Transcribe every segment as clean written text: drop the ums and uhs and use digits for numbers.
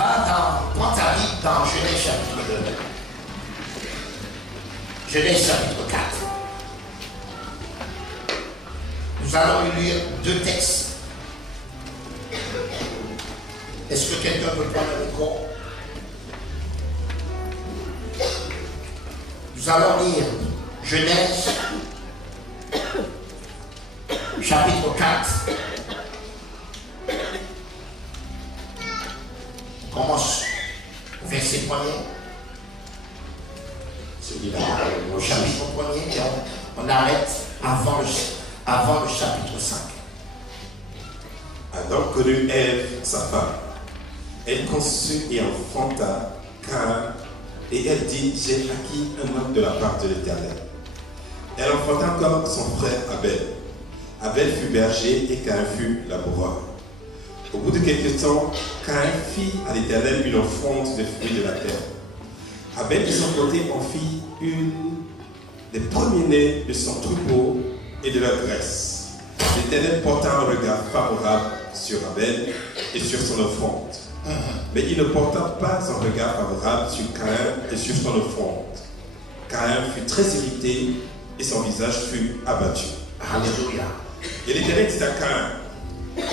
prends ta Bible dans Genèse chapitre 2. Genèse chapitre 4. Nous allons lire deux textes. Est-ce que quelqu'un peut prendre le micro? Nous allons lire Genèse chapitre 4. On commence au verset 1er. Celui-là, au chapitre 1er, et on arrête avant le chapitre 5. Adam connut Ève, sa femme. Elle conçut et enfanta Caïn, et elle dit, j'ai acquis un homme de la part de l'Éternel. Elle enfanta encore son frère Abel. Abel fut berger et Caïn fut laboureur. Au bout de quelques temps, Caïn fit à l'Éternel une offrande des fruits de la terre. Abel de son côté en fit une des premiers-nés de son troupeau et de leur graisse. L'Éternel porta un regard favorable sur Abel et sur son offrande. Mais il ne porta pas un regard favorable sur Caïn et sur son offrande. Caïn fut très irrité et son visage fut abattu. Alléluia. Et l'Éternel dit à Caïn,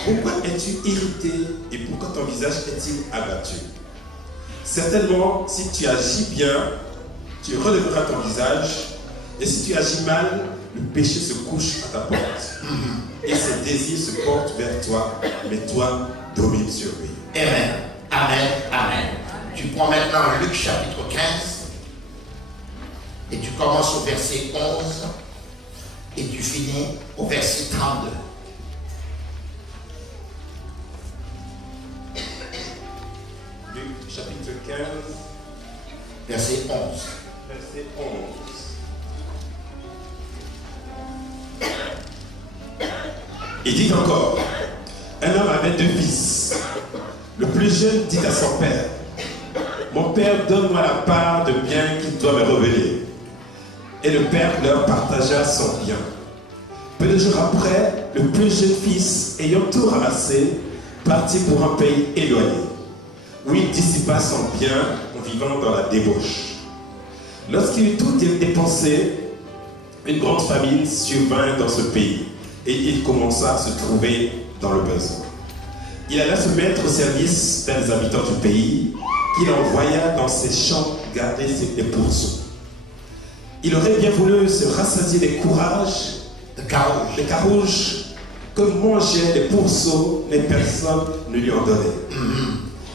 pourquoi es-tu irrité et pourquoi ton visage est-il abattu? Certainement, si tu agis bien, tu relèveras ton visage, et si tu agis mal, le péché se couche à ta porte. Et ses désirs se portent vers toi, mais toi, domine sur lui. Amen. Amen. Amen. Tu prends maintenant Luc chapitre 15 et tu commences au verset 11 et tu finis au verset 32. Luc chapitre 15, Verset 11. verset 11. Il dit encore, un homme avait deux fils. Le plus jeune dit à son père, mon père, donne-moi la part de bien qu'il doit me revenir. Et le père leur partagea son bien. Peu de jours après, le plus jeune fils, ayant tout ramassé, partit pour un pays éloigné, où il dissipa son bien en vivant dans la débauche. Lorsqu'il eut tout dépensé, une grande famine survint dans ce pays, et il commença à se trouver dans le besoin. Il alla se mettre au service des habitants du pays, qu'il envoya dans ses champs garder les pourceaux. Il aurait bien voulu se rassasier des courages, des carouges que mangeaient les pourceaux, les personnes ne lui en donnaient.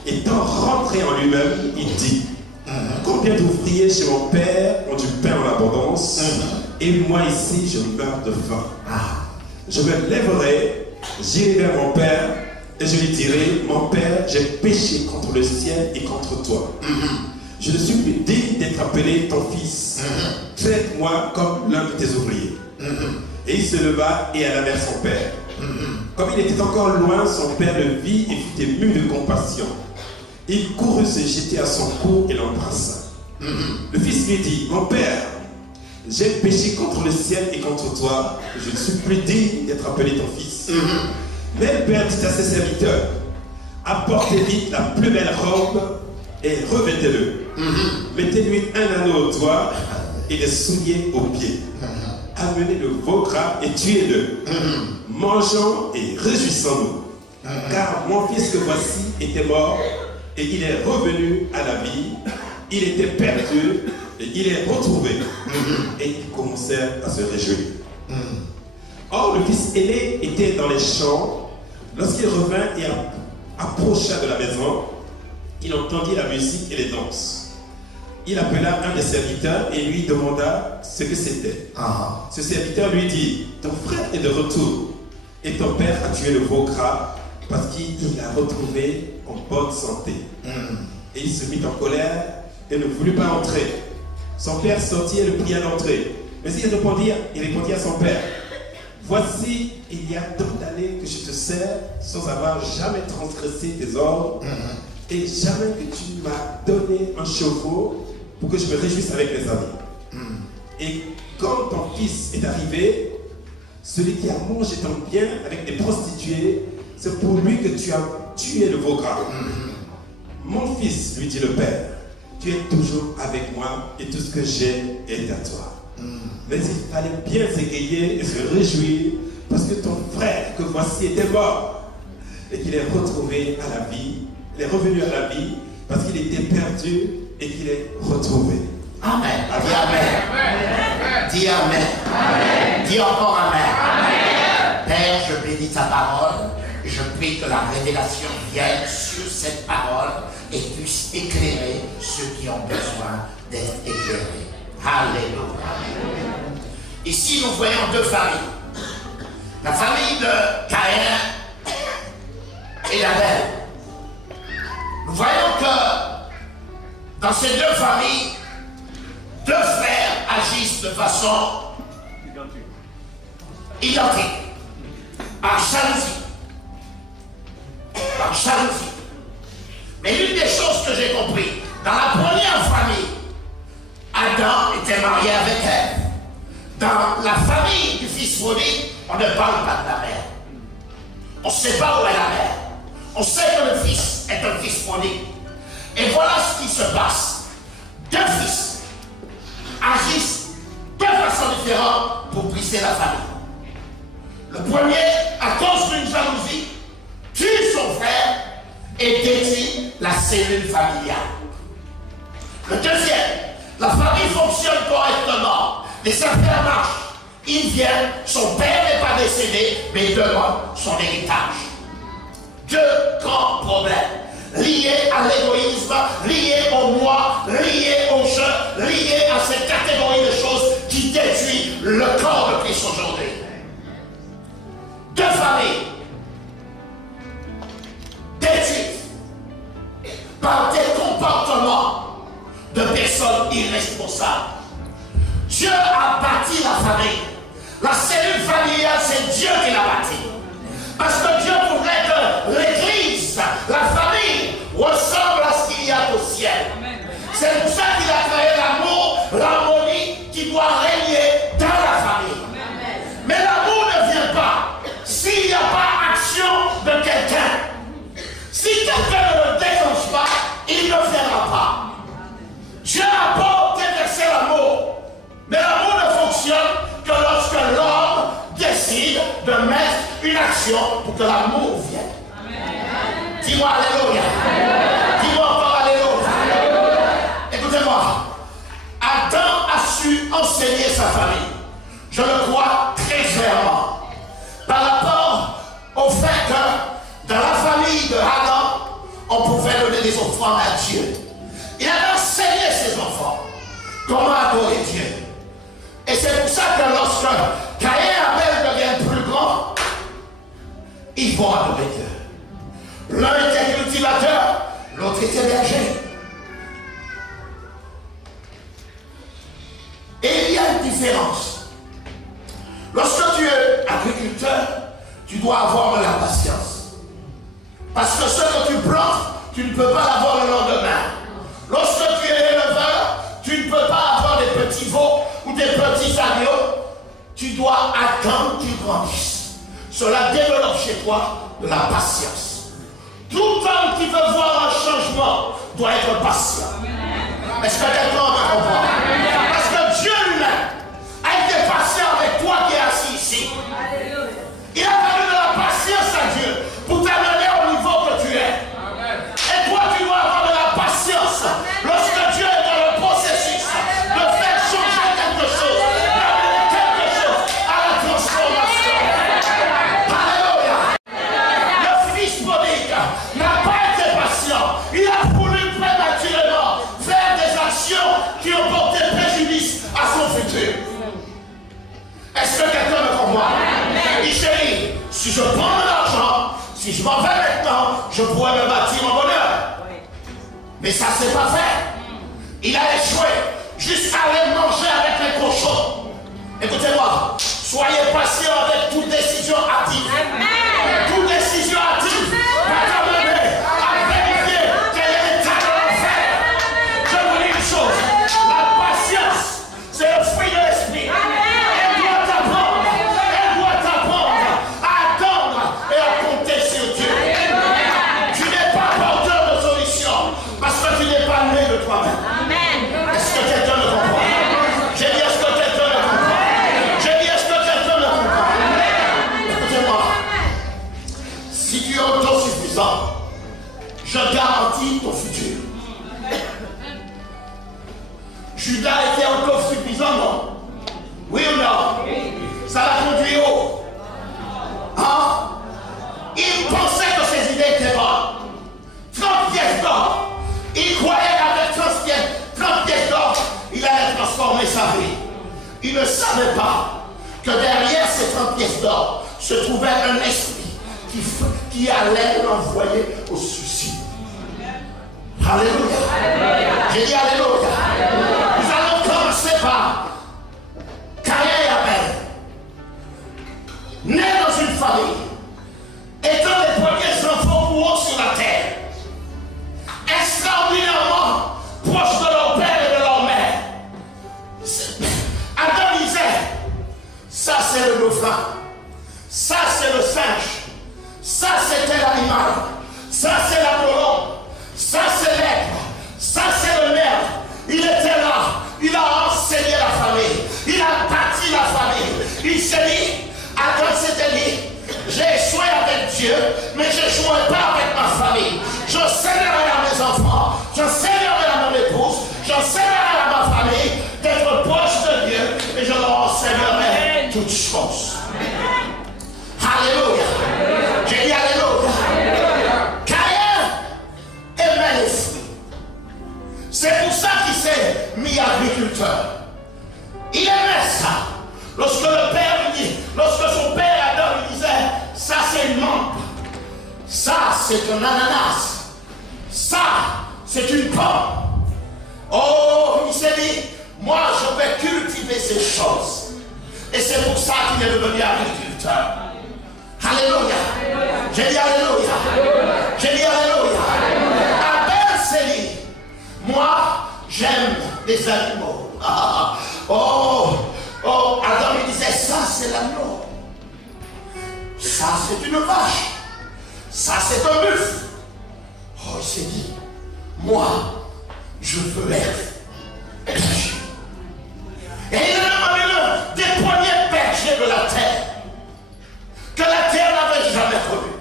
Étant rentré en lui-même, il dit, combien d'ouvriers chez mon père ont du pain en abondance, et moi ici je meurs de faim. Je me lèverai, j'irai vers mon père, et je lui dirai, mon père, j'ai péché contre le ciel et contre toi. Je ne suis plus digne d'être appelé ton fils. Traite-moi comme l'un de tes ouvriers. Et il se leva et alla vers son père. Comme il était encore loin, son père le vit et fut ému de compassion. Il courut se jeter à son cou et l'embrassa. Le fils lui dit, mon père, j'ai péché contre le ciel et contre toi. Je ne suis plus digne d'être appelé ton fils. Mais le père dit à ses serviteurs, apportez vite la plus belle robe et revêtez-le. Mettez-lui un anneau au doigt et des souliers aux pieds. Amenez le veau gras et tuez-le. Mangeons et réjouissons-nous. Car mon fils que voici était mort et il est revenu à la vie. Il était perdu et il est retrouvé. Et ils commencèrent à se réjouir. Or, le fils aîné était dans les champs. Lorsqu'il revint et approcha de la maison, il entendit la musique et les danses. Il appela un des serviteurs et lui demanda ce que c'était. Ce serviteur lui dit, ton frère est de retour et ton père a tué le veau gras parce qu'il l'a retrouvé en bonne santé. Et il se mit en colère et ne voulut pas entrer. Son père sortit et le pria d'entrer. Mais il répondit à son père, voici, il y a tant d'années que je te sers sans avoir jamais transgressé tes ordres et jamais que tu m'as donné un chevreau pour que je me réjouisse avec mes amis. Et quand ton fils est arrivé, celui qui a mangé ton bien avec des prostituées, c'est pour lui que tu as tué le veau gras. Mon fils, lui dit le père, tu es toujours avec moi et tout ce que j'ai est à toi. Mais il fallait bien s'égayer et se réjouir parce que ton frère que voici était mort et qu'il est retrouvé à la vie. Il est revenu à la vie parce qu'il était perdu et qu'il est retrouvé. Amen. Dis Amen. Dis Amen. Amen. Dis encore Amen. Amen. Père, je bénis ta parole et je prie que la révélation vienne sur cette parole et puisse éclairer ceux qui ont besoin d'être éclairés. Alléluia. Ici, nous voyons deux familles. La famille de Caïn et d'Abel. Nous voyons que dans ces deux familles, deux frères agissent de façon identique, par jalousie. Par jalousie. Mais l'une des choses que j'ai compris, dans la première famille, Adam était marié avec Ève. Dans la famille du fils prodigue, on ne parle pas de la mère. On ne sait pas où est la mère. On sait que le fils est un fils prodigue. Et voilà ce qui se passe. Deux fils agissent de façon différente pour briser la famille. Le premier, à cause d'une jalousie, tue son frère et détruit la cellule familiale. Le deuxième, la famille fonctionne correctement. Les affaires marchent. Ils viennent, son père n'est pas décédé, mais il demande son héritage. Deux grands problèmes liés à l'égoïsme, liés au moi, liés au je, liés à cette catégorie de choses qui détruit le corps de Christ aujourd'hui. Deux familles détruites par des comportements de personnes irresponsables. Dieu a bâti la famille. La cellule familiale, c'est Dieu qui l'a bâtie. Parce que Dieu voudrait que l'Église, la famille, ressemble à ce qu'il y a au ciel. C'est pour ça qu'il a créé l'amour, l'harmonie qui doit régner dans la famille. Mais l'amour ne vient pas s'il n'y a pas action de quelqu'un. Si quelqu'un ne le déclenche pas, il ne viendra pas. Dieu a beau déverser l'amour, mais l'amour ne fonctionne que lorsque l'homme décide de mettre une action pour que l'amour vienne. Dis-moi alléluia. Dis-moi encore alléluia. Écoutez-moi. Adam a su enseigner sa famille. Je le crois très clairement. Par rapport au fait que dans la famille de Adam, on pouvait donner des offrandes à Dieu. Il a enseigné ses enfants comment adorer Dieu. Et c'est pour ça que lorsque Caïn et Abel deviennent plus grands, ils vont adorer Dieu. L'un était cultivateur, l'autre était berger. Et il y a une différence. Lorsque tu es agriculteur, tu dois avoir de la patience. Parce que ce que tu plantes, tu ne peux pas l'avoir le lendemain. Lorsque tu es éleveur, tu ne peux pas avoir des petits veaux ou des petits agneaux. Tu dois attendre qu'ils grandissent. Cela développe chez toi de la patience. Tout homme qui veut voir un changement doit être patient. Est-ce que quelqu'un me comprend? Parce que Dieu lui-même a été patient avec toi qui es assis ici. Il a fallu de la patience à Dieu pour t'amener au niveau que tu es. Et toi, tu dois avoir de la patience lorsque Dieu est dans le processus de faire changer quelque chose, d'amener quelque chose à la transformation. Alléluia. Le fils prodigue n'a pas été patient. Il a voulu prématurément faire des actions qui ont porté préjudice à son futur. Est-ce que quelqu'un me comprend? Il dit, chérie, si je prends de l'argent, si je m'en vais maintenant, je pourrais me bâtir mon bonheur. Mais ça ne s'est pas fait. Il a échoué jusqu'à aller manger avec les cochons. Écoutez-moi, soyez patient avec toute décision hâtive. Toute décision hâtive va t'amener à vérifier quel est l'état de l'enfer. Je vous dis une chose, la patience, c'est le fruit de l'esprit. Elle doit t'apprendre à attendre et à compter sur Dieu. Tu n'es pas porteur de solution. autosuffisant, je garantis ton futur. Judas était autosuffisant, non? Oui ou non? Ça l'a conduit où? Hein? Il pensait que ses idées étaient bonnes. 30 pièces d'or. Il croyait qu'avec 30 pièces d'or, il allait transformer sa vie. Il ne savait pas que derrière ces 30 pièces d'or se trouvait un esprit qui allait l'envoyer au suicide. Alléluia. J'ai dit alléluia. Nous allons commencer par Caïn et Abel. Nés dans une famille, étant les premiers enfants pour eux sur la terre, extraordinairement proches de leur père et de leur mère. Adam disait, ça c'est le dauphin, ça c'est le singe, ça c'était l'animal, ça c'est la colombe, ça c'est l'aigle, ça c'est le nerf. Il était là, il a enseigné la famille, il a bâti la famille. Il s'est dit, Adam s'était dit, j'ai échoué avec Dieu, mais je n'échouerai pas avec ma famille. J'enseignerai à mes enfants, j'enseignerai à mon épouse, j'enseignerai à ma famille d'être proche de Dieu et je leur enseignerai toutes choses. Alléluia. J'ai dit alléluia. Caïn aimait les fruits. C'est pour ça qu'il s'est mis agriculteur. Il aimait ça. Lorsque son père Adam lui disait, ça c'est une menthe, ça c'est un ananas, ça c'est une pomme. Oh, il s'est dit, moi je vais cultiver ces choses. Et c'est pour ça qu'il est devenu agriculteur. Alléluia. J'ai dit alléluia. J'ai dit alléluia. Abel s'est dit, moi j'aime les animaux. Oh, Adam il disait, ça c'est l'agneau, ça c'est une vache, ça c'est un buffle. Oh, il s'est dit, moi, je veux être berger. Et il a demandé l'un des premiers bergers de la terre, que la terre n'avait jamais connu.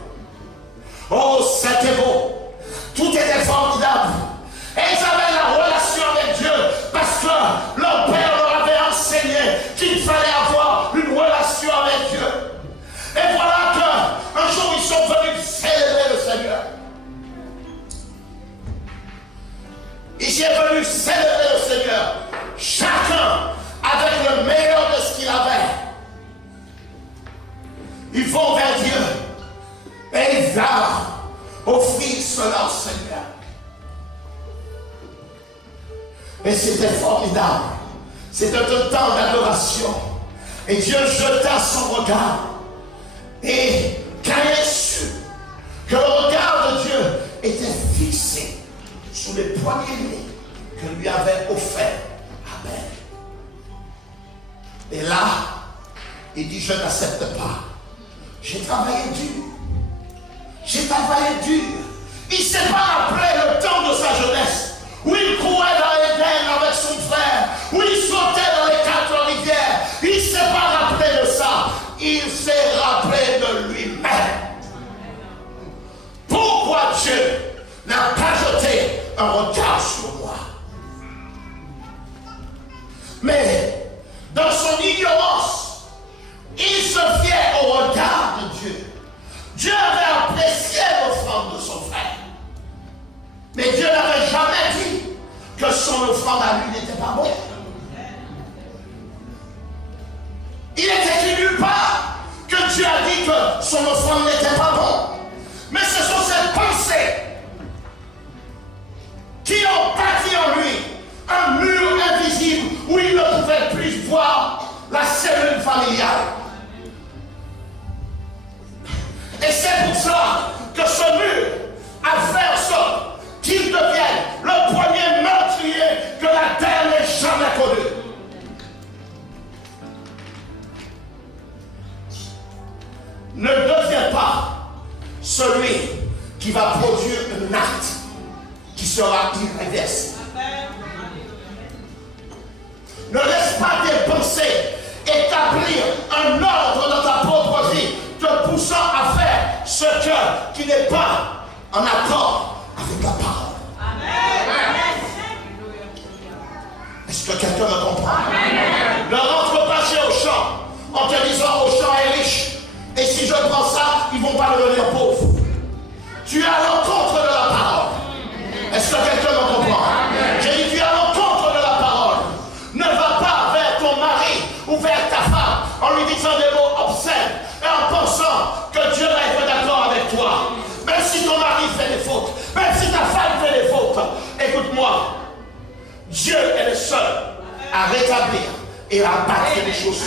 Oh, c'était beau, tout était formidable. Et ils avaient la relation avec Dieu, parce que leur père leur avait enseigné qu'il fallait avoir une relation avec Dieu. Et voilà qu'un jour ils sont venus célébrer le Seigneur. Ils est venu célébrer le Seigneur, chacun avec le meilleur de ce qu'il avait. Ils vont vers Dieu et ils vont offrir cela au Seigneur. Et c'était formidable. C'était un temps d'adoration. Et Dieu jeta son regard. Et Caïn sut que le regard de Dieu était fixé sur les poignets que lui avait offert Abel. Et là, il dit, je n'accepte pas. J'ai travaillé dur. J'ai travaillé dur. Il ne s'est pas rappelé le temps de sa jeunesse, où il courait dans l'Éden avec son frère, où il sautait dans les 4 rivières. Il ne s'est pas rappelé de ça. Il s'est rappelé de lui-même. Pourquoi Dieu n'a pas jeté un regard sur moi? Mais dans son ignorance, il se fiait au regard de Dieu. Dieu avait apprécié l'offrande de son frère. Mais Dieu n'avait jamais dit que son offrande à lui n'était pas bonne. Il était nulle part que Dieu a dit que son offrande n'était pas bonne. Mais ce sont ces pensées qui ont bâti en lui un mur invisible où il ne pouvait plus voir la cellule familiale. Et c'est pour ça que ce mur a fait en sorte qu'il devienne le premier meurtrier que la terre n'ait jamais connu. Ne deviens pas celui qui va produire un acte qui sera irréversible. Ne laisse pas tes pensées établir un ordre dans ta propre vie, te poussant à faire ce qui n'est pas en accord avec la parole. Est-ce que quelqu'un me comprend? Ne rentre pas chez Auchan en te disant Auchan est riche. Et si je prends ça, ils ne vont pas devenir pauvres. Tu es à l'encontre de la parole. Est-ce que quelqu'un me comprend? J'ai dit tu es à l'encontre de la parole. Ne va pas vers ton mari ou vers ta femme en lui disant des mots obscènes et en pensant que Dieu va être d'accord avec toi. Même si ton mari fait des fautes, même si ta femme fait des fautes, écoute-moi, Dieu est le seul à rétablir et à bâtir les choses.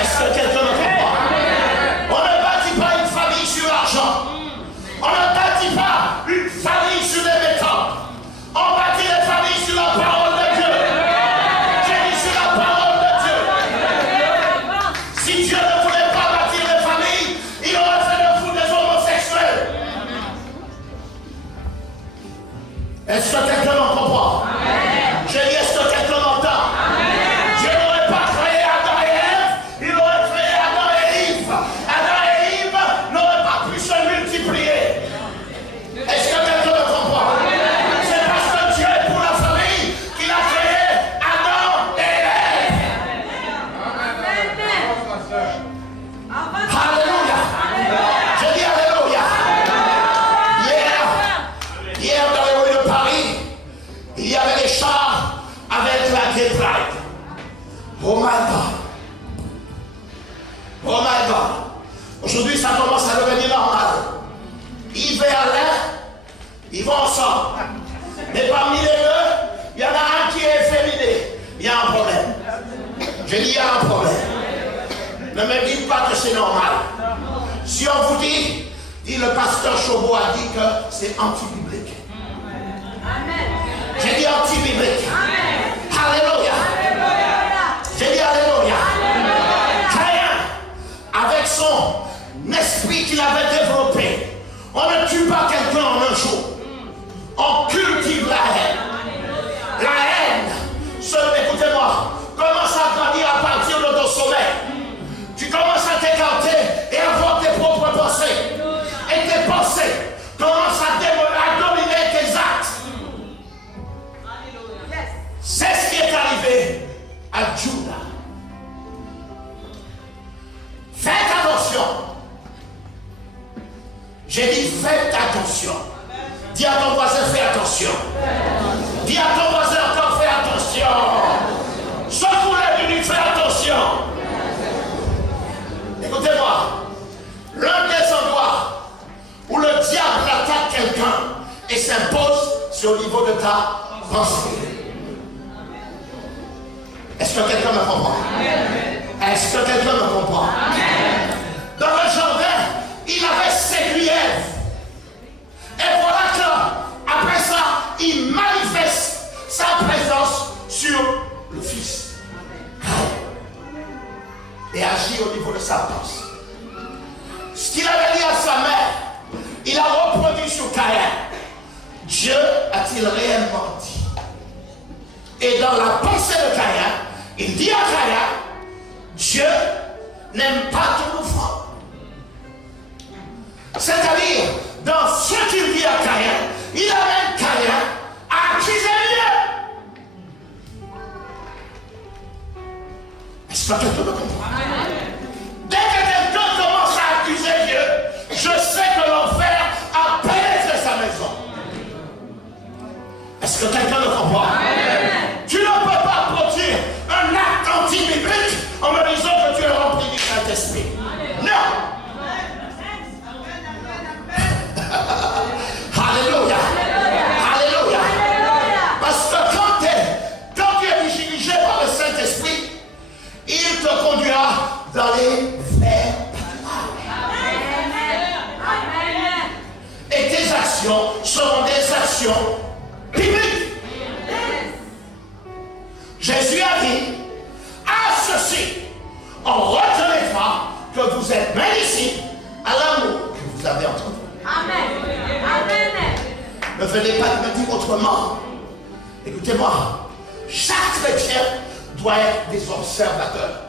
Est-ce que quelqu'un me comprend? On ne bâtit pas une famille sur l'argent. On ne bâtit pas une famille sur les méthodes. On bâtit les familles sur la parole de Dieu. J'ai dit sur la parole de Dieu. Si Dieu ne voulait pas bâtir les familles, il aurait fait de vous des homosexuels. Est-ce que quelqu'un m'en comprend? J'ai dit, est-ce que quelqu'un m'entend? Dieu n'aurait pas créé Adam et Ève, il aurait créé Adam et Ève. Adam et Ève n'auraient pas pu se multiplier. Est-ce que quelqu'un me comprend? C'est parce que Dieu est pour la famille qu'il a créé Adam et Ève. Alléluia. Je dis alléluia. Hier dans les rues de Paris, il y avait des chars avec la Gay Pride. Oh my God. Oh my God. Aujourd'hui, ça commence à devenir normal. Yves et Alain, ils vont ensemble. Mais parmi les deux, il y en a un qui est efféminé. Il y a un problème. Je dis, il y a un problème. Ne me dites pas que c'est normal. Si on vous dit le pasteur Chauveau a dit que c'est anti-biblique. J'ai dit anti-biblique. Alléluia. J'ai dit alléluia. Caïn, avec son esprit qu'il avait développé, on ne tue pas quelqu'un en un jour. On cultive la haine. La haine, écoutez-moi, commence à grandir à partir de ton sommeil. Tu commences à t'écarter et à avoir tes propres pensées. Et tes pensées commencent à dominer tes actes. C'est ce qui est arrivé à Judas. Faites attention. J'ai dit faites attention. Dis à ton voisin fais attention. Dis à ton voisin encore fais attention. Secoue-le du fais attention. Écoutez-moi. L'un des endroits où le diable attaque quelqu'un et s'impose, c'est au niveau de ta pensée. Est-ce que quelqu'un me comprend? Est-ce que quelqu'un me comprend? Dans le jardin, il avait séduit Ève. Et voilà qu'après ça, il manifeste sa présence sur le Fils. Et agit au niveau de sa pensée. Ce qu'il avait dit à sa mère, il a reproduit sur Caïn. Dieu a-t-il réellement dit? Et dans la pensée de Caïn, il dit à Caïn, Dieu n'aime pas ton offrande. C'est-à-dire, dans ce qu'il dit à Caïn, il amène Caïn à accuser Dieu. Est-ce que quelqu'un me comprend? Dès que quelqu'un commence à accuser Dieu, je sais que l'enfer a pénétré sa maison. Est-ce que quelqu'un me comprend? Tu ne peux pas produire un acte anti-biblique en me disant que tu es rempli du Saint-Esprit. Non! Alléluia! Alléluia! Parce que quand tu es dirigé par le Saint-Esprit, il te conduira dans les vers. Et tes actions seront des actions bibliques. Jésus a dit, à ceci, on reconnaîtra que vous êtes mains ici à l'amour que vous avez entendu. Amen. Amen. Ne venez pas me dire autrement. Écoutez-moi, chaque chrétien doit être des observateurs.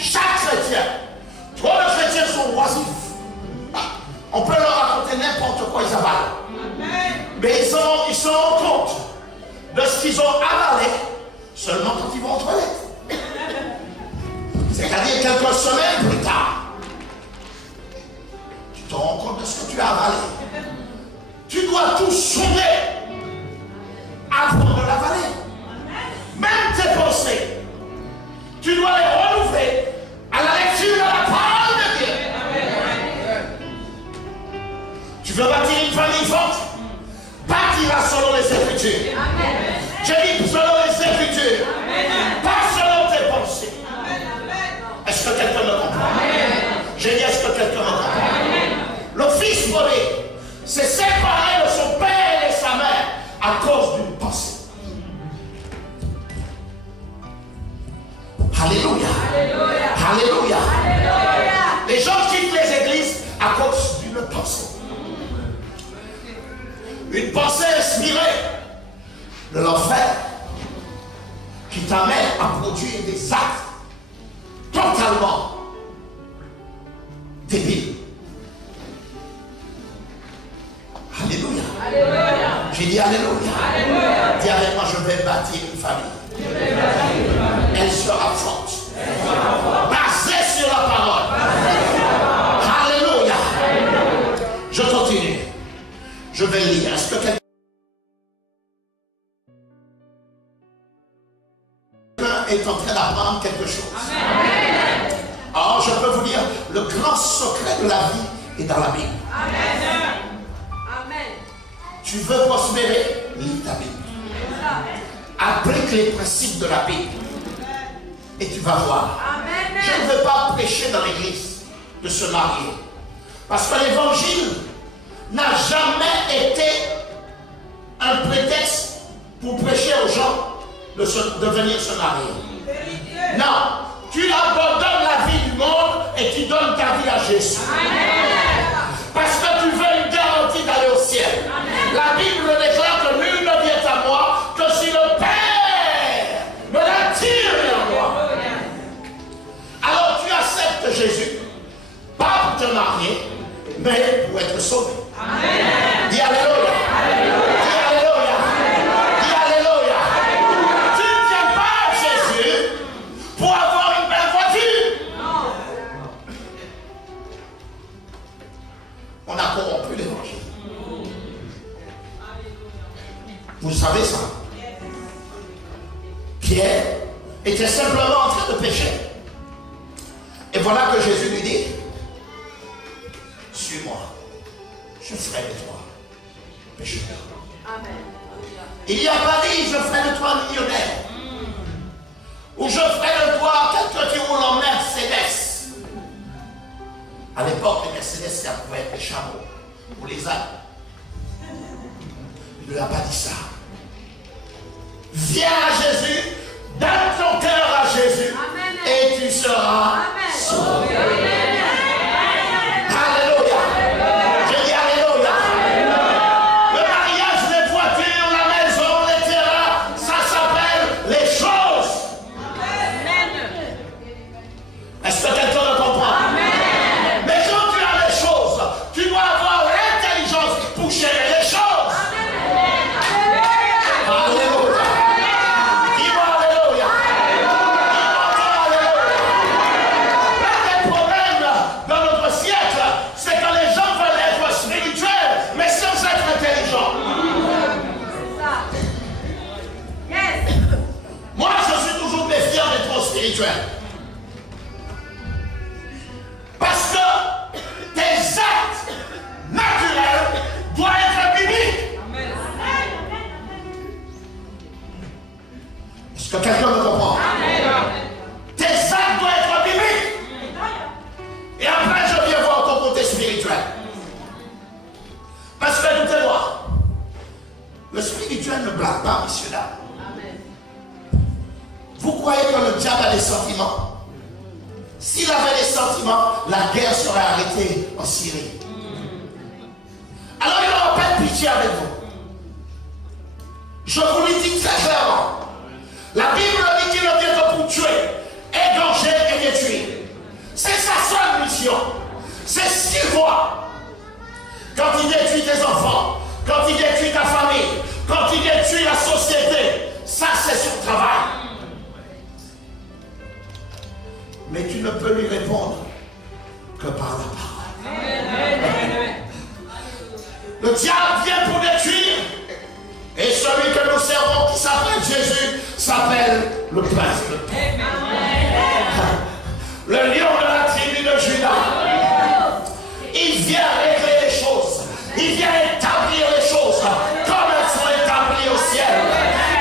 Chaque chrétien. Trop de chrétiens sont oisifs. pourquoi ils avalent. Mais ils se rendent compte de ce qu'ils ont avalé seulement quand ils vont aux toilettes. C'est-à-dire quelques semaines plus tard. Tu te rends compte de ce que tu as avalé. Tu dois tout sauver avant de l'avaler. Même tes pensées, tu dois les renouveler à la lecture de la parole de Dieu. Tu veux bâtir une famille forte? Bâtira selon les Écritures. Je dis selon les Écritures. Pas selon tes pensées. Est-ce que quelqu'un me comprend? J'ai dit, est-ce que quelqu'un me comprend? Le fils volé s'est séparé de son père et de sa mère à cause d'une pensée. Alléluia. Alléluia. Alléluia. Les gens quittent les églises à cause d'une pensée. Une pensée inspirée de l'enfer qui t'amène à produire des actes totalement débiles. Alléluia. Alléluia. J'ai dit alléluia. Alléluia. Dis avec moi, je vais bâtir une famille. Elle sera forte. Basée sur la parole. Alléluia. Je continue. Je vais lire. Est-ce que quelqu'un est en train d'apprendre quelque chose? Amen. Alors, je peux vous dire, le grand secret de la vie est dans la Bible. Amen. Amen. Tu veux prospérer? Lis ta Bible. Applique les principes de la Bible. Et tu vas voir. Amen. Je ne veux pas prêcher dans l'église de se marier. Parce que l'évangile n'a jamais été un prétexte pour prêcher aux gens de venir se marier. Non. Tu abandonnes la vie du monde et tu donnes ta vie à Jésus. Amen. Parce que tu veux une garantie d'aller au ciel. Amen. La Bible déclare que nul ne vient à moi que si le Père me l'attire vers moi. Alors tu acceptes Jésus, pas pour te marier, mais pour être sauvé. Amen. Dis alléluia. Alléluia. Dis alléluia. Alléluia. Dis alléluia. Alléluia. Tu ne viens pas à Jésus pour avoir une belle voiture. Non. On a corrompu l'évangile. Vous savez ça? Pierre était simplement en train de pécher. Et voilà que Jésus lui dit, suis-moi, je ferai de toi pécheur. Amen. Il n'y a pas dit, je ferai de toi millionnaire. Ou je ferai de toi quelqu'un qui roule en Mercedes. À l'époque, les Mercedes, ça pouvait être des chameaux ou les ânes. Il ne l'a pas dit ça. Viens à Jésus, donne ton cœur à Jésus. Amen. Et tu seras sauvé. Alléluia. Je dis alléluia. Le mariage, les voitures, la maison, les terrains, ça s'appelle les choses. Est-ce que quelqu'un le comprend? Amen. Mais quand tu as les choses, tu dois avoir l'intelligence pour gérer les choses. Parce que tes actes naturels doivent être bibliques. Est-ce que quelqu'un me comprend? Tes actes doivent être bibliques. Et après, je viens voir ton côté spirituel. Parce que écoutez-moi, le spirituel ne blague pas, messieurs dames. Vous croyez que le diable a des sentiments? S'il avait des sentiments, la guerre serait arrêtée en Syrie. Alors il n'aura pas de pitié avec vous. Je vous le dis très clairement. La Bible dit qu'il ne vient que pour tuer, égorger et détruire. C'est sa seule mission. C'est ce qu'il voit. quand il détruit tes enfants, quand il détruit ta famille, quand il détruit la société, ça c'est son travail. Mais tu ne peux lui répondre que par la parole. Le diable vient pour détruire. Et celui que nous servons, qui s'appelle Jésus, s'appelle le prince de paix. Le lion de la tribu de Juda. Il vient régler les choses. Il vient établir les choses comme elles sont établies au ciel.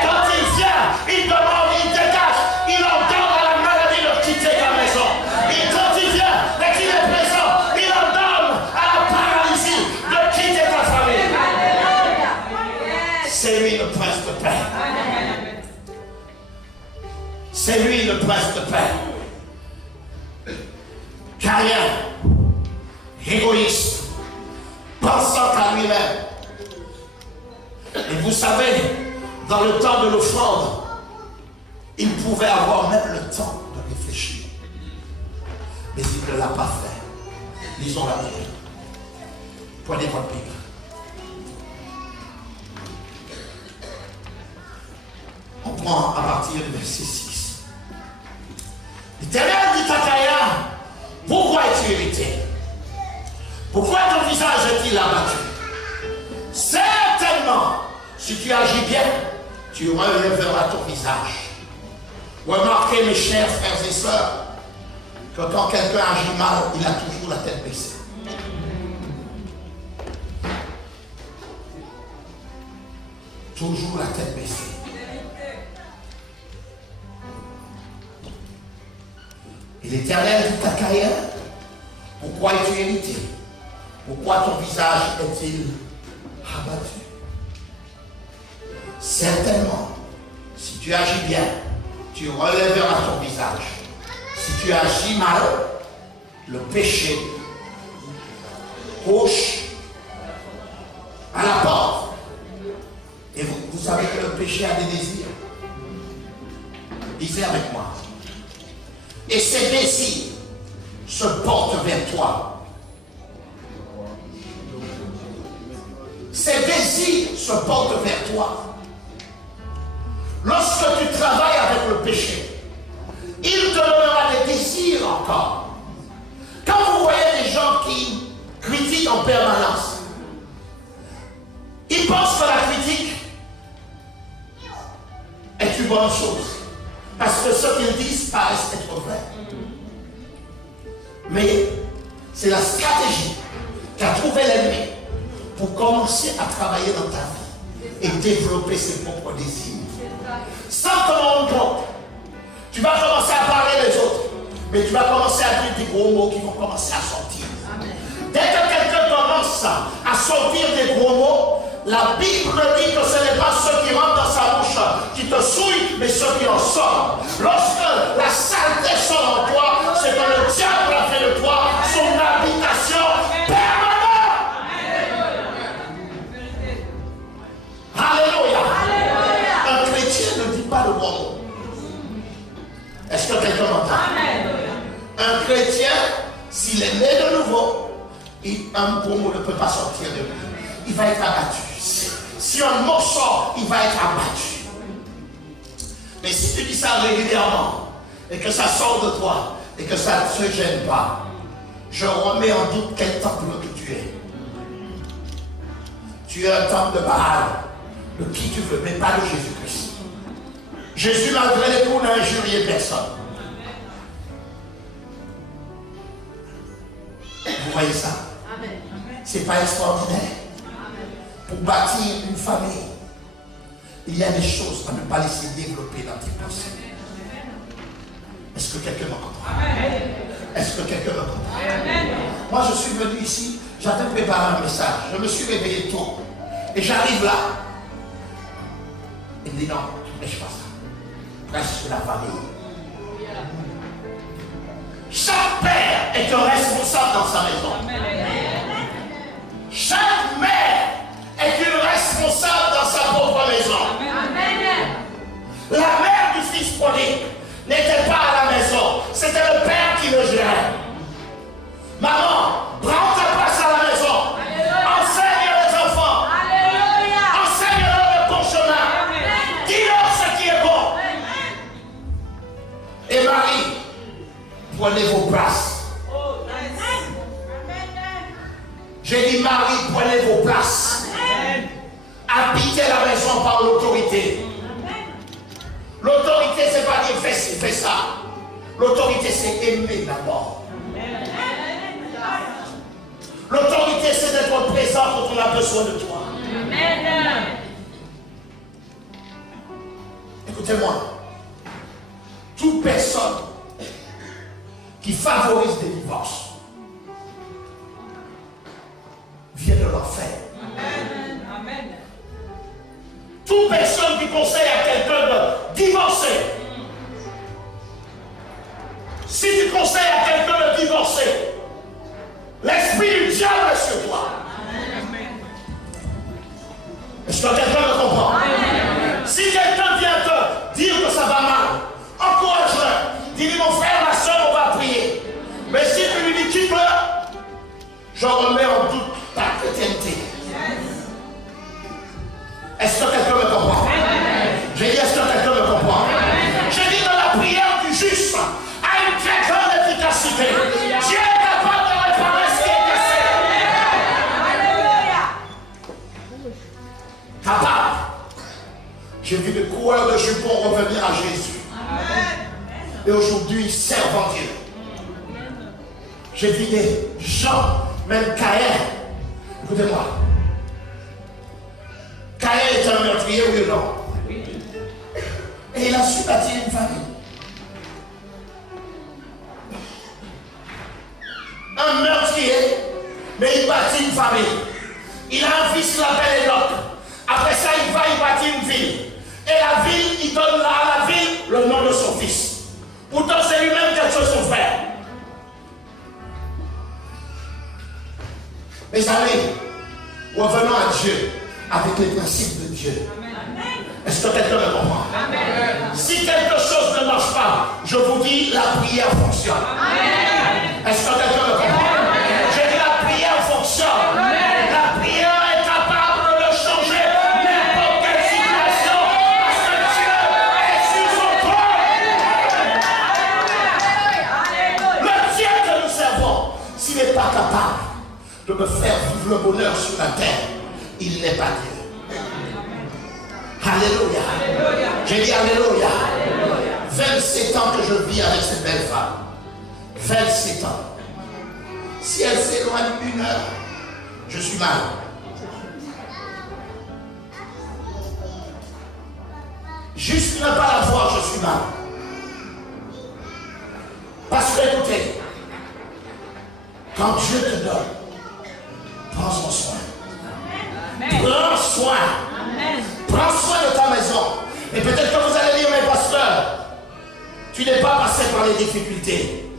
Quand il vient, il demande, il dégage, il ordonne à la maladie de quitter ta maison. Et quand il vient et qu'il est présent, il ordonne à la paralysie de quitter ta famille. C'est lui le prince de paix. C'est lui le prince de paix. Carrière, égoïste, pensant à lui-même. Et vous savez, dans le temps de l'offrande, il pouvait avoir même le temps de réfléchir. Mais il ne l'a pas fait. Lisons la Bible. Prenez votre Bible. On prend à partir du verset 6. L'Éternel dit à Caïn, pourquoi es-tu irrité? Pourquoi ton visage est-il abattu? Certainement, si tu agis bien, tu relèveras ton visage. Remarquez, mes chers frères et sœurs, que quand quelqu'un agit mal, il a toujours la tête baissée. Toujours la tête baissée. Et l'Éternel dit à Caïn, pourquoi es-tu irrité? Pourquoi ton visage est-il abattu? Certainement, si tu agis bien, tu relèveras ton visage. Si tu agis mal, le péché couche à la porte. Et vous savez que le péché a des désirs. Lisez avec moi. Et ces désirs se portent vers toi. Ces désirs se portent vers toi. Lorsque tu travailles avec le péché, il te donnera des désirs encore. Quand vous voyez des gens qui critiquent en permanence, ils pensent que la critique est une bonne chose. Parce que ce qu'ils disent paraissent être vrai. Mais c'est la stratégie qu'a trouvé l'ennemi pour commencer à travailler dans ta vie et développer ses propres désirs. Sans te rendre compte, tu vas commencer à parler des autres, mais tu vas commencer à dire des gros mots qui vont commencer à sortir. Dès que quelqu'un commence à sortir des gros mots, la Bible dit que ce n'est pas ceux qui rentrent dans sa bouche qui te souillent, mais ceux qui en sortent. Lorsque la saleté sort en toi, c'est que le diable a fait de toi son habitation permanente. Alléluia. Un chrétien ne dit pas le bon mot. Est-ce que quelqu'un m'entend? Un chrétien, s'il est né de nouveau, un bon mot ne peut pas sortir de lui. Il va être abattu. Si un mot sort, il va être abattu. Mais si tu dis ça régulièrement, et que ça sort de toi, et que ça ne se gêne pas, je remets en doute quel temple que tu es. Tu es un temple de Baal, de qui tu veux, mais pas de Jésus-Christ. Jésus, malgré les coups, n'a injurié personne. Vous voyez ça? C'est pas extraordinaire? Pour bâtir une famille, il y a des choses à ne pas laisser développer dans tes pensées. Est-ce que quelqu'un me comprend? Est-ce que quelqu'un me comprend? Moi, je suis venu ici, j'avais préparé un message. Je me suis réveillé tôt. Et j'arrive là. Il me dit non, tu ne lèches pas ça. Reste la famille. Chaque père est un responsable dans sa maison. Chaque mère est une responsable dans sa propre maison. La mère du fils prodigue n'était pas à la maison. C'était le père qui le gérait. Maman, prends ta place à la maison. J'ai dit, Marie, prenez vos places. Habitez la maison par l'autorité. L'autorité, c'est pas dire fais ci, fais ça. L'autorité, c'est aimer d'abord. L'autorité, c'est d'être présent quand on a besoin de toi. Écoutez-moi. Toute personne qui favorise des divorces vient de l'enfer. Amen. Toute personne qui conseille à quelqu'un de divorcer, si tu conseilles à quelqu'un de divorcer, l'esprit du diable est sur toi. Est-ce que quelqu'un me comprend? Si quelqu'un vient te dire que ça va mal, encourage-le. Dis-lui, mon frère, ma soeur, on va prier. Mais si tu lui dis quitte-le, je remets en doute ta chrétienté. Est-ce que quelqu'un me comprend? J'ai dit, est-ce que quelqu'un me comprend? J'ai dit, dans la prière du juste a une très grande efficacité. Dieu est capable de réparer ce qui est cassé. Capable. J'ai vu des coureurs de jupons revenir à Jésus. Et aujourd'hui, ils servent en Dieu. J'ai vu des gens, même Caïn. Écoutez-moi. Caïn est un meurtrier, oui ou non? Et il a su bâtir une famille. Un meurtrier, mais il bâtit une famille. Il a un fils qui s'appelle Enoch. Après ça, il va y bâtir une ville. Et la ville, il donne à la ville le nom de son fils. Pourtant, c'est lui-même qui a tué son frère. Mes amis, revenons à Dieu avec les principes de Dieu. Est-ce que quelqu'un me comprend? Si quelque chose ne marche pas, je vous dis, la prière fonctionne. Est-ce que quelqu'un me comprend? Je dis, la prière fonctionne. La prière est capable de changer n'importe quelle situation parce que Dieu est sur son trône. Le Dieu que nous servons, s'il n'est pas capable de me faire vivre le bonheur sur la terre, il n'est pas Dieu. Alléluia. J'ai dit Alléluia. 27 ans que je vis avec cette belle femme. 27 ans. Si elle s'éloigne une heure, je suis mal. Juste ne pas la voir, je suis mal. Parce que écoutez, quand Dieu te donne, prends-en soin. Prends soin. Prends soin de ta maison. Et peut-être que vous allez dire, mais pasteur, tu n'es pas passé par les difficultés.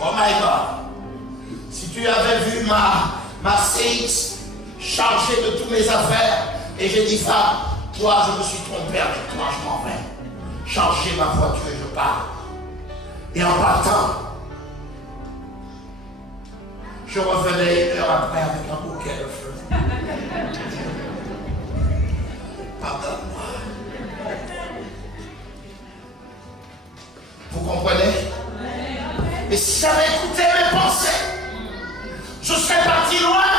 Oh my God. Si tu avais vu ma CX chargée de toutes mes affaires, et j'ai dit, femme, toi, je me suis trompé avec toi, je m'en vais. Charger ma voiture et je pars. Et en partant, je revenais une heure après avec un bouquet de fleurs. Pardonne-moi. Vous comprenez? Et si j'avais écouté mes pensées, je serais parti loin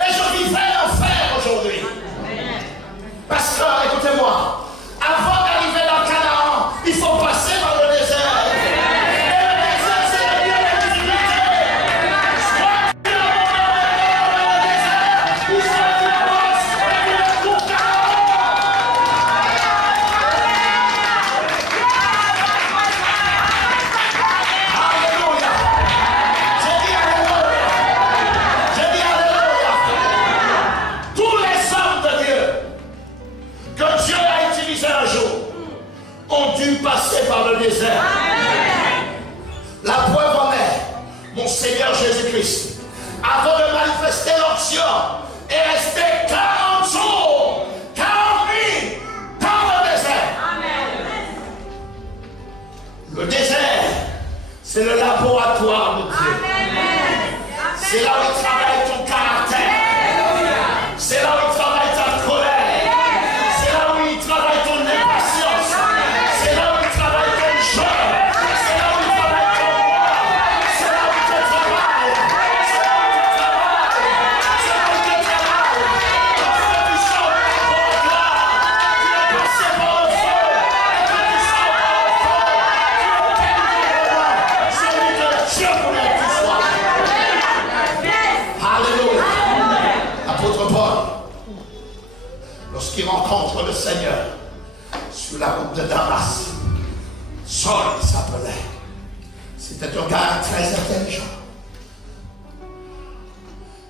et je vivrais l'enfer aujourd'hui. Parce que, écoutez-moi, avant d'arriver dans Canaan, il faut passer par le désert. Passer par le désert. La preuve en est, mon Seigneur Jésus-Christ, avant de manifester l'onction, est resté 40 jours, 40 nuits dans le désert. Le désert, c'est le laboratoire de Dieu. C'est là où il travaille ton caractère. C'est là où il travaille ta colère. C'est là où il travaille ton impatience. C'est là où il travaille ton jeu. C'est là où il travaille ton roi. C'est là où il te travaille. C'est là où il te travaille. rencontre le Seigneur sur la route de Damas. Saul s'appelait. C'était un gars très intelligent.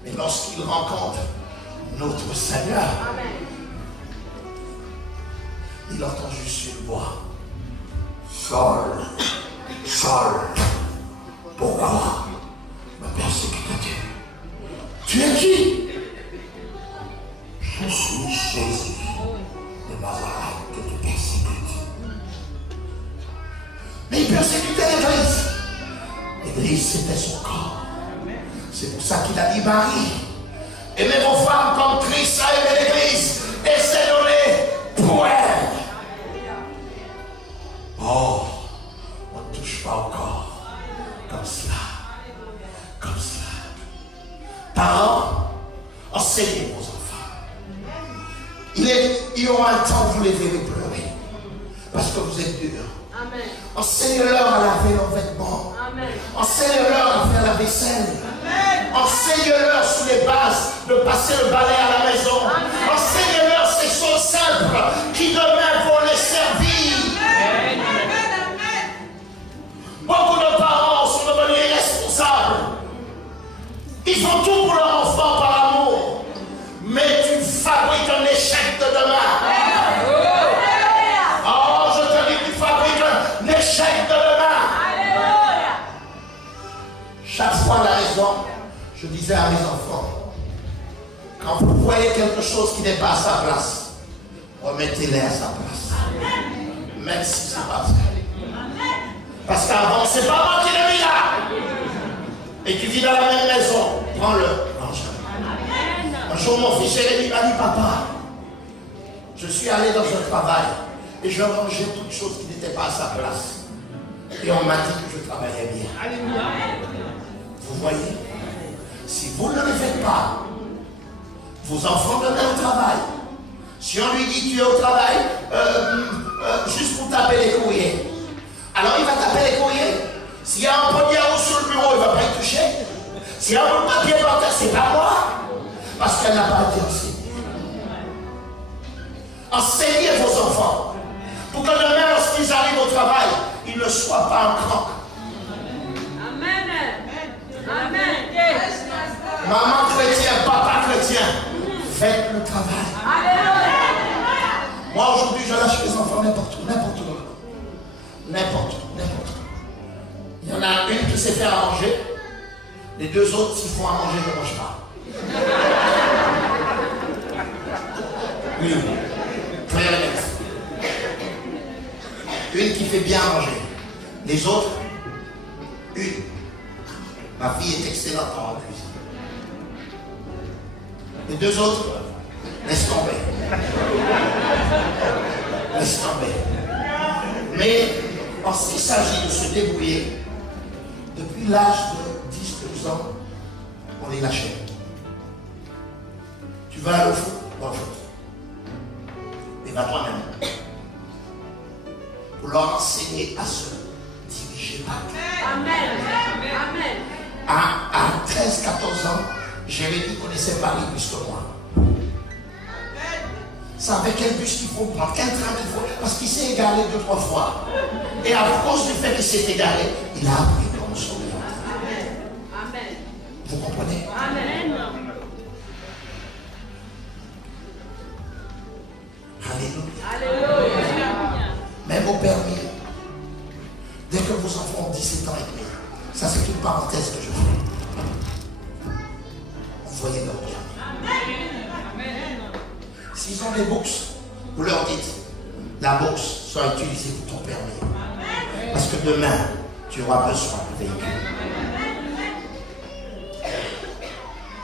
Mais lorsqu'il rencontre notre Seigneur, il entend juste une voix. Saul, Saul, pourquoi me persécutes-tu? Tu es qui? Je suis Jésus de Nazareth que tu persécutes. Mais il persécutait l'Église. L'Église, c'était son corps. C'est pour ça qu'il a dit, Marie, aimez vos femmes comme Christ a aimé l'Église et s'est donné pour elle. Oh, on ne touche pas au corps comme cela. Comme cela. Parents, enseignez vos enfants. Il y aura un temps où vous les verrez pleurer parce que vous êtes durs. Enseigne-leur à laver leurs vêtements. Enseigne-leur à faire la vaisselle. Enseigne-leur sous les bases de passer le balai à la maison. Enseigne-leur ces choses simples qui demain vont les servir. Beaucoup de parents sont devenus irresponsables. Ils font tout pour leur enfant par amour. Mais tu fabriques un échec de demain. Oh, je te dis, tu fabriques un échec de demain. Chaque fois la raison, je disais à mes enfants, quand vous voyez quelque chose qui n'est pas à sa place, remettez-les à sa place. Même si c'est pas vrai. Parce qu'avant, c'est pas moi qui l'ai mis là. Et tu vis dans la même maison, prends-le, mange-le. Un jour, mon fils Jérémy m'a dit, papa, je suis allé dans un travail et je rangeais toutes choses qui n'étaient pas à sa place. Et on m'a dit que je travaillais bien. Vous voyez, si vous ne le faites pas, vos enfants demain au travail. Si on lui dit tu es au travail, juste pour taper les courriers. Alors il va taper les courriers. S'il y a un pot de yaourt sur le bureau, il ne va pas y toucher. S'il y a un bout de papier par terre, c'est pas moi. Parce qu'elle n'a pas été enseignée. Enseignez vos enfants. Pour que demain, lorsqu'ils arrivent au travail, ils ne soient pas en crank. Amen. Amen. Maman chrétien, papa chrétien, faites le travail. Alléluia. Moi aujourd'hui, je lâche mes enfants n'importe où. N'importe où. Il y en a une qui sait faire à manger. Les deux autres, s'ils font à manger, je ne mange pas. Oui, très honnête. Une qui fait bien manger. Les autres, une. Ma fille est excellente en cuisine. Les deux autres, laisse tomber. Laisse tomber. Mais s'il s'agit de se débrouiller, depuis l'âge de 10-12 ans, on les lâchait. Tu vas aller au foot, va au foot. Et va toi-même. Pour leur enseigner à se diriger par Dieu. Amen. À 13-14 ans, Jérémy connaissait Paris plus que moi. Savait quel bus qu'il faut prendre, quel train qu'il faut, parce qu'il s'est égaré 2-3 fois. Et à cause du fait qu'il s'est égaré, il a appris comment se orienter. Amen. Vous comprenez? Amen. Alléluia. Même au permis, dès que vos enfants ont 17 ans et demi, ça c'est une parenthèse que je fais. Envoyez leur permis. S'ils ont des bourses, vous leur dites, la bourse sera utilisée pour ton permis. Parce que demain, tu auras besoin de véhicule.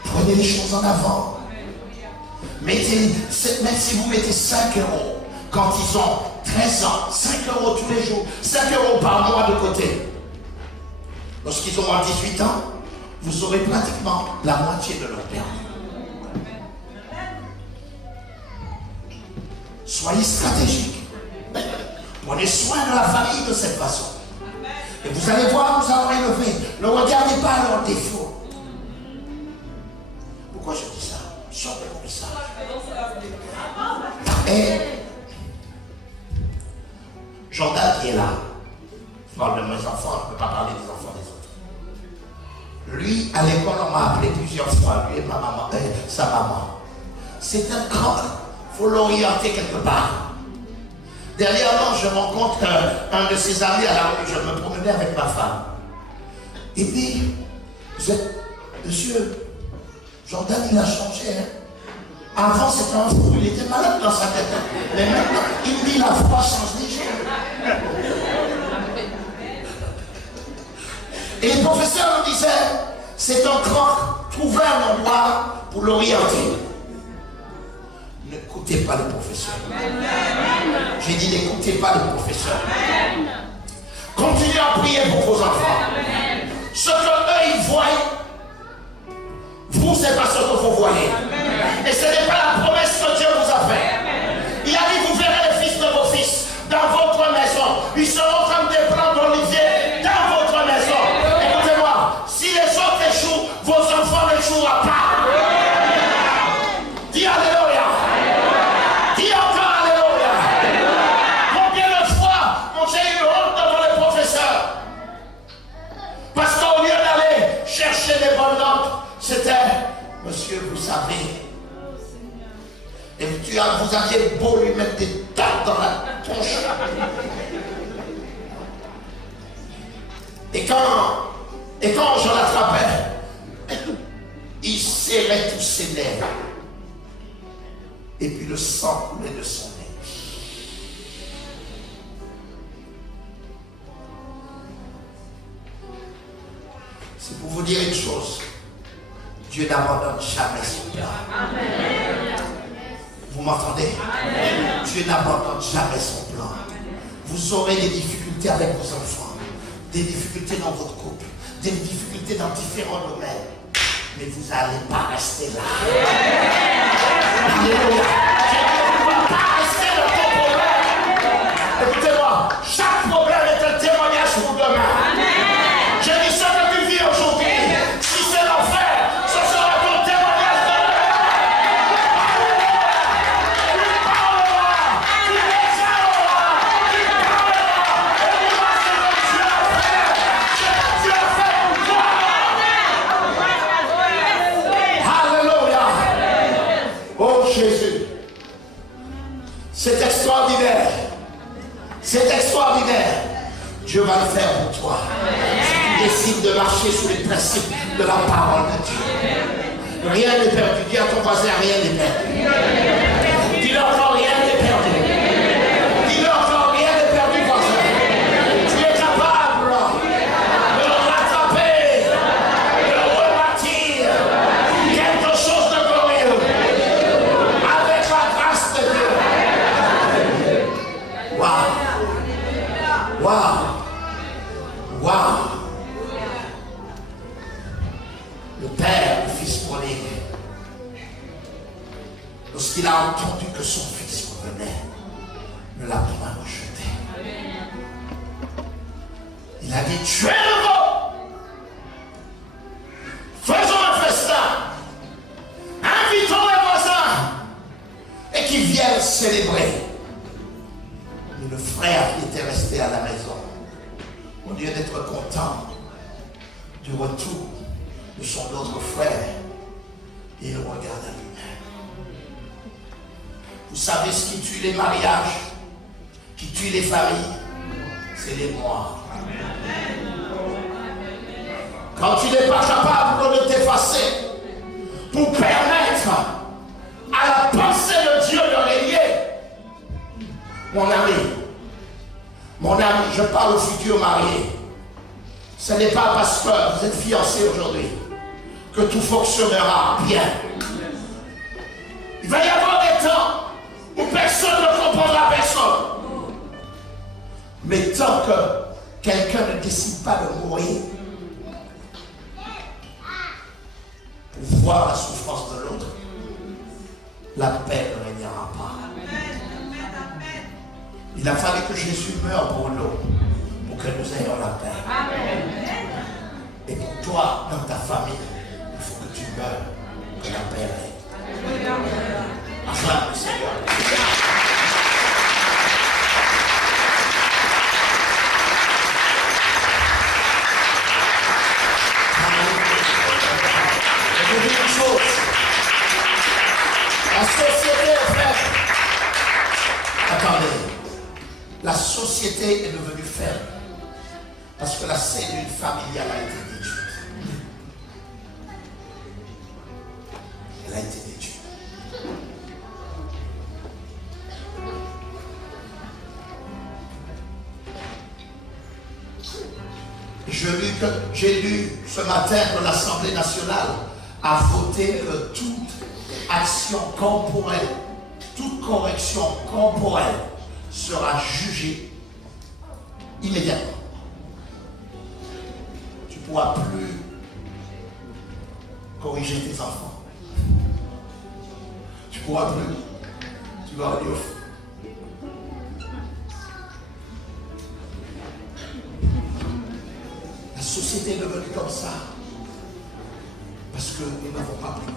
Prenez les choses en avant. Mettez, même si vous mettez 5 euros, quand ils ont 13 ans, 5 euros tous les jours, 5 euros par mois de côté. Lorsqu'ils auront 18 ans, vous aurez pratiquement la moitié de leur permis. Soyez stratégiques. Prenez soin de la famille de cette façon. Et vous allez voir, nous allons élever. Ne regardez pas leurs défauts. Pourquoi je dis ça? Sortez le message. Et Jordan qui est là, je parle de mes enfants, je ne peux pas parler des enfants des autres. Lui, à l'école, on m'a appelé plusieurs fois, lui et ma maman, sa maman. C'est un grand, il faut l'orienter quelque part. Dernièrement, je rencontre un de ses amis à la rue, je me promenais avec ma femme. Et puis, monsieur, Jordan, il a changé. Hein? Avant, c'était un fou, il était malade dans sa tête. Mais maintenant, il me dit la foi change les gens. Et le professeur nous disait, c'est un cran, trouver un endroit pour l'orienter. N'écoutez pas le professeur. J'ai dit, n'écoutez pas le professeur. Continuez à prier pour vos enfants. Ce qu'eux, ils voient, vous, c'est pas ce que vous voyez. Et ce n'est pas la promesse que Dieu vous a faite. Il a dit, vous verrez les fils de vos fils dans votre maison. Ils seront comme des plants d'olivier dans votre maison. Écoutez-moi, si les autres échouent, vos enfants n'échoueront pas. Dis Alléluia. Dis encore Alléluia. Combien de fois j'ai eu honte devant les professeurs? Parce qu'au lieu d'aller chercher des bonnes notes, c'était, monsieur, vous savez, et vous aviez beau lui mettre des tacs dans la tronche. Et quand je l'attrapais, il serrait tous ses lèvres. Et puis le sang coulait de son nez. C'est pour vous dire une chose. Dieu n'abandonne jamais son plan. Amen. Vous m'entendez? Dieu n'abandonne jamais son plan. Vous aurez des difficultés avec vos enfants, des difficultés dans votre couple, des difficultés dans différents domaines. Mais vous n'allez pas rester là. Alléluia. Tu ne vas pas rester dans ton problème. Écoutez-moi, chaque problème est un témoignage pour demain. Je dis ça que tu vis aujourd'hui. Si c'est l'enfer, ce sera ton témoignage de demain. Tu parleras, tu déclareras, tu parleras. Et tu vas ce que Dieu a fait pour toi. Alléluia. Oh Jésus. C'est extraordinaire. C'est extraordinaire. Dieu va le faire pour toi. Décide de marcher sous les principes de la parole de Dieu. Rien n'est perdu. Dis à ton voisin, rien n'est perdu. Dis-leur encore, rien n'est perdu. Dis-leur encore, rien n'est perdu, voisin. Tu es capable de le rattraper, de le rebâtir. Quelque chose de glorieux. Avec la grâce de Dieu. Waouh. Waouh. Waouh. Le père du fils prodigue, lorsqu'il a entendu que son fils revenait, ne l'a pas rejeté. Il a dit, tu es nouveau. Faisons un festin. Invitons les voisins et qu'ils viennent célébrer. Mais le frère qui était resté à la maison, au lieu d'être content du retour de son autre frère, il regarde à lui-même. Vous savez ce qui tue les mariages, qui tue les familles? C'est les morts. Quand tu n'es pas capable de t'effacer pour permettre à la pensée de Dieu de régner, mon ami, je parle au futur marié. Ce n'est pas parce que vous êtes fiancés aujourd'hui que tout fonctionnera bien. Il va y avoir des temps où personne ne comprendra personne. Mais tant que quelqu'un ne décide pas de mourir pour voir la souffrance de l'autre, la paix ne régnera pas. Il a fallu que Jésus meure pour nous, pour que nous ayons la paix. Amen. Et pour toi, dans ta famille, il faut que tu meurs, que la paix règne. Acclame le Seigneur. société est devenue faible. Parce que la cellule familiale a été détruite. Elle a été détruite. J'ai lu ce matin que l'Assemblée nationale a voté que toute action corporelle, toute correction corporelle sera jugée immédiatement. Tu ne pourras plus corriger tes enfants. Tu ne pourras plus. Tu vas aller au fond. La société est devenue comme ça parce que nous n'avons pas pris.